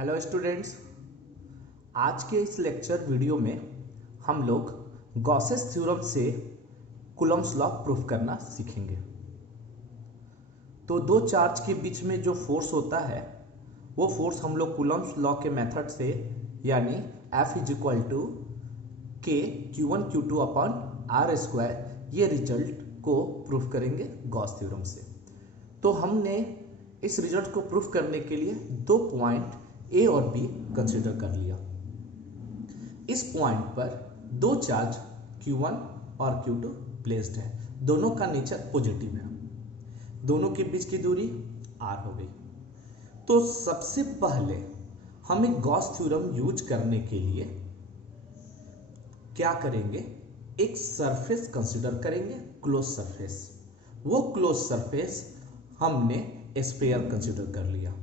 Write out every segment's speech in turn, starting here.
Hello students, आज के इस लेक्चर वीडियो में हम लोग गॉसेस थ्योरम से कूलम्ब्स लॉ प्रूफ करना सीखेंगे। तो दो चार्ज के बीच में जो फोर्स होता है वो फोर्स हम लोग कूलम्ब्स लॉ के मेथड से यानी F इज इक्वल टू के Q1 Q2 upon R square ये रिजल्ट को प्रूफ करेंगे गॉस थ्योरम से। तो हमने इस रिजल्ट को प्रूफ करने के लिए दो पॉइंट ए और बी कंसीडर कर लिया। इस पॉइंट पर दो चार्ज Q1 और Q2 प्लेस्ड है, दोनों का नेचर पॉजिटिव है, दोनों के बीच की दूरी r हो गई। तो सबसे पहले हम एक गॉस थ्योरम यूज करने के लिए क्या करेंगे, एक सरफेस कंसीडर करेंगे, क्लोज सरफेस। वो क्लोज सरफेस हमने स्फीयर कंसीडर कर लिया।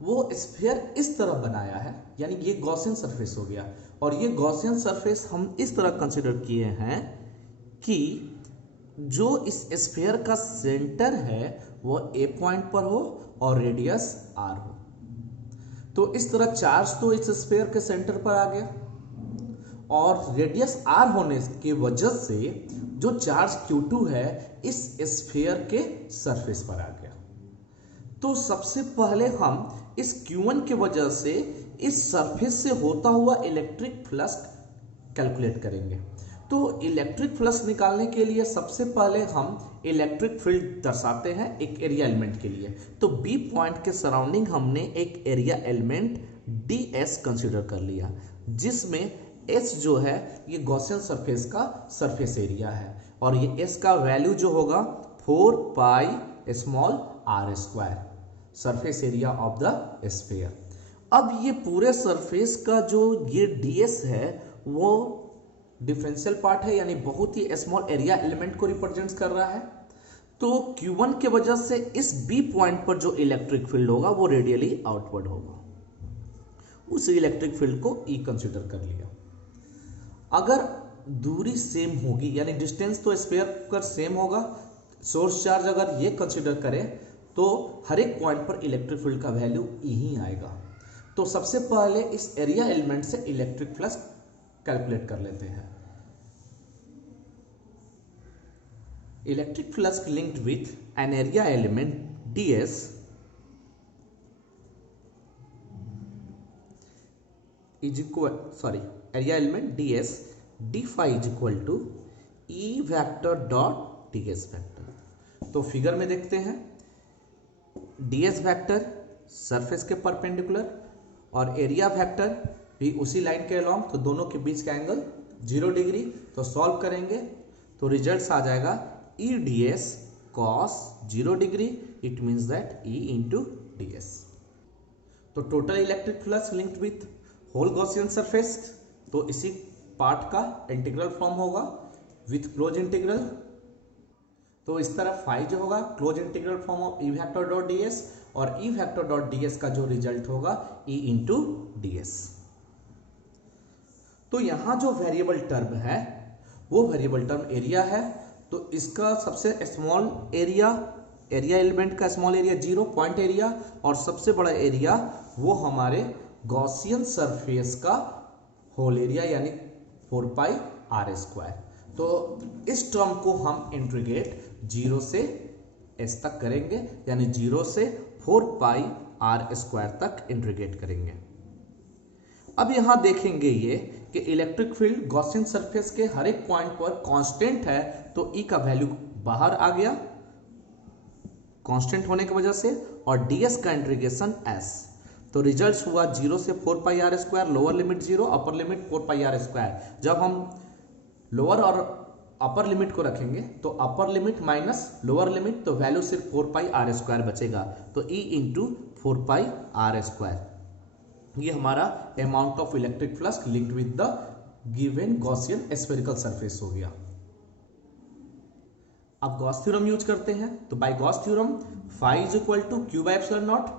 वो स्फीयर इस तरह बनाया है, यानी ये गॉसियन सरफेस हो गया। और ये गॉसियन सरफेस हम इस तरह कंसीडर किए हैं कि जो इस स्फीयर का सेंटर है वो ए पॉइंट पर हो और रेडियस आर हो। तो इस तरह चार्ज तो इस स्फीयर के सेंटर पर आ गया और रेडियस आर होने की वजह से जो चार्ज Q2 है इस स्फीयर के सरफेस पर आ गया। तो सबसे पहले हम इस Q1 के वजह से इस सरफेस से होता हुआ इलेक्ट्रिक फ्लक्स कैलकुलेट करेंगे। तो इलेक्ट्रिक फ्लक्स निकालने के लिए सबसे पहले हम इलेक्ट्रिक फील्ड दर्शाते हैं एक एरिया एलिमेंट के लिए। तो बी पॉइंट के सराउंडिंग हमने एक एरिया एलिमेंट ds कंसीडर कर लिया, जिसमें s जो है ये गॉसियन सरफेस का सरफेस एरिया है और ये s का वैल्यू जो होगा 4 pi small r square, surface area of the sphere. अब ये पूरे सरफेस का जो ये ds है वो डिफरेंशियल पार्ट है, यानी बहुत ही स्मॉल एरिया एलिमेंट को रिप्रेजेंट कर रहा है। तो Q1 के वजह से इस B पॉइंट पर जो इलेक्ट्रिक फील्ड होगा वो रेडियली आउटवर्ड होगा। उस इलेक्ट्रिक फील्ड को E कंसीडर कर लिया। अगर दूरी सेम होगी, यानी डिस्टेंस तो स्फीयर पर सेम होगा, सोर्स चार्ज अगर ये कंसीडर करें तो हर एक पॉइंट पर इलेक्ट्रिक फील्ड का वैल्यू E ही आएगा। तो सबसे पहले इस एरिया एलिमेंट से इलेक्ट्रिक फ्लक्स कैलकुलेट कर लेते हैं। Electric flux linked with an area element ds is equal area element ds d phi is equal to E vector dot ds vector. तो फिगर में देखते हैं ds वेक्टर सरफेस के perpendicular और area vector भी उसी लाइन के along, तो दोनों के बीच का एंगल 0 डिग्री। तो सॉल्व करेंगे तो रिजल्ट्स आ जाएगा E ds cos 0 degree, it means that E into ds। तो total electric flux linked with whole Gaussian surface, तो इसी पार्ट का इंटीग्रल फॉर्म होगा विथ क्लोज इंटीग्रल। तो इस तरह फाई जो होगा close integral form of E vector dot ds और E वेक्टर डॉट ds का जो रिजल्ट होगा E इंटू ds। तो यहां जो वेरिएबल टर्म है वो वेरिएबल टर्म एरिया है। तो इसका सबसे स्मॉल एरिया एलिमेंट का स्मॉल एरिया 0 पॉइंट एरिया और सबसे बड़ा एरिया वो हमारे गॉसियन सरफेस का होल एरिया यानी 4 पाई r स्क्वायर। तो इस टर्म को हम इंटीग्रेट 0 से s तक करेंगे, यानी 0 से 4 पाई r स्क्वायर तक इंटीग्रेट करेंगे। अब यहां देखेंगे ये कि इलेक्ट्रिक फील्ड गॉसियन सरफेस के हर एक पॉइंट पर कांस्टेंट है, तो E का वैल्यू बाहर आ गया कांस्टेंट होने की वजह से, और ds का इंटीग्रेशन s। तो रिजल्ट हुआ 0 से 4 पाई r square, lower limit 0 upper limit 4 पाई r स्क्वायर। जब हम लोअर और अपर लिमिट को रखेंगे तो upper limit minus lower limit, तो वैल्यू सिर्फ 4 पाई r स्क्वायर बचेगा। तो E इंटू 4 पाई r स्क्वायर ये हमारा amount of electric flux linked with the given Gaussian spherical surface हो गया। अब गॉस थ्योरम यूज करते हैं। तो bye Gauss theorem phi is equal to q by epsilon naught.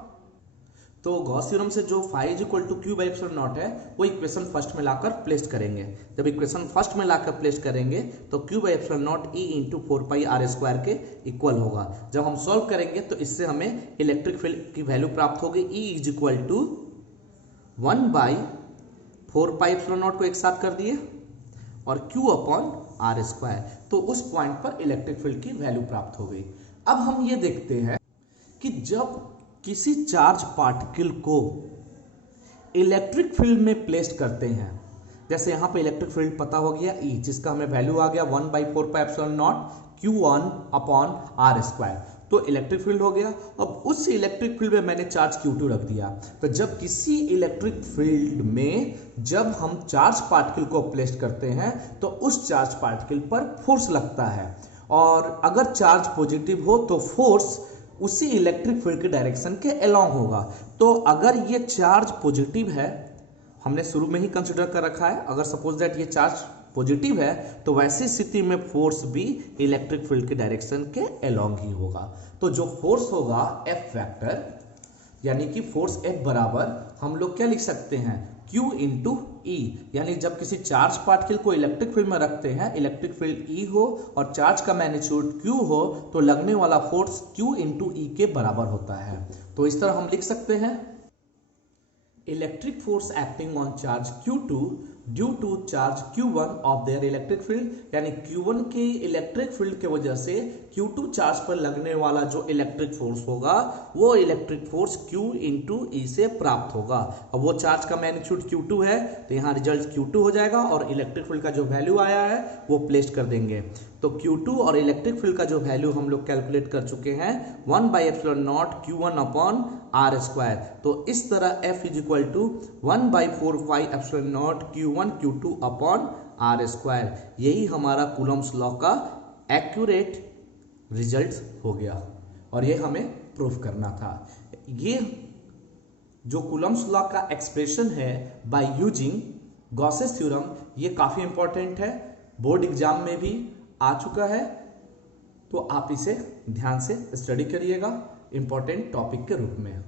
तो गॉस थ्योरम से जो phi is equal to q by epsilon naught है वो इक्वेशन फर्स्ट में लाकर प्लेस करेंगे। जब इक्वेशन फर्स्ट में लाकर प्लेस करेंगे तो q by epsilon not E into 4 pi r square के इक्वल होगा। जब हम सॉल्व करेंगे तो इससे हमें इलेक्ट्रिक फील्ड की वैल्यू प्राप्त होगी E इज इक्वल टू 1/4πε0 को एक साथ कर दिए और Q/r²। तो उस पॉइंट पर इलेक्ट्रिक फील्ड की वैल्यू प्राप्त हो गई। अब हम ये देखते हैं कि जब किसी चार्ज पार्टिकल को इलेक्ट्रिक फील्ड में प्लेस करते हैं, जैसे यहां पे इलेक्ट्रिक फील्ड पता हो गया E, जिसका हमें वैल्यू आ गया 1/4πε0 Q1/r², तो इलेक्ट्रिक फील्ड हो गया। अब उस इलेक्ट्रिक फील्ड में मैंने चार्ज Q2 रख दिया। तो जब किसी इलेक्ट्रिक फील्ड में जब हम चार्ज पार्टिकल को प्लेस करते हैं तो उस चार्ज पार्टिकल पर फोर्स लगता है, और अगर चार्ज पॉजिटिव हो तो फोर्स उसी इलेक्ट्रिक फील्ड के डायरेक्शन के अलोंग होगा। तो अगर ये चार्ज पॉजिटिव है, हमने शुरू में ही कंसिडर कर रखा है, अगर सपोज दैट ये चार्ज पॉजिटिव है तो वैसी स्थिति में फोर्स भी इलेक्ट्रिक फील्ड के डायरेक्शन के अलोंग ही होगा। तो जो फोर्स होगा F वेक्टर, यानी कि फोर्स F बराबर हम लोग क्या लिख सकते हैं, Q इंटू E। यानी जब किसी चार्ज पार्टिकल को इलेक्ट्रिक फील्ड में रखते हैं, इलेक्ट्रिक फील्ड E हो और चार्ज का मैग्नीट्यूड Q हो, तो लगने वाला फोर्स Q इंटू E के बराबर होता है। तो इस तरह हम लिख सकते हैं electric force acting on charge Q2 due to charge Q1 of their electric field, यानी Q1 के इलेक्ट्रिक फील्ड के वजह से Q2 चार्ज पर लगने वाला जो इलेक्ट्रिक फोर्स होगा वो electric force Q into E से प्राप्त होगा। अब वो चार्ज का मैग्नीट्यूड Q2 है तो यहाँ रिजल्ट Q2 हो जाएगा और इलेक्ट्रिक फील्ड का जो वैल्यू आया है वो प्लेस कर देंगे। तो Q2 और इलेक्ट्रिक फील्ड का जो वैल्यू हम लोग कैलकुलेट कर चुके हैं 1/ε0 Q1/r²। तो इस तरह F is equal to 1/4πε0 Q1 Q2/r²। यही हमारा कूलम्ब्स लॉ का एक्यूरेट रिजल्ट हो गया और ये हमें प्रूफ करना था। ये जो कूलम्ब्स लॉ का एक्सप्रेशन है बाय यूजिंग गॉसेस थ्योरम, ये काफी इंपॉर्टेंट है, बोर्ड एग्जाम में भी आ चुका है, तो आप इसे ध्यान से स्टडी करिएगा इंपॉर्टेंट टॉपिक के रूप में।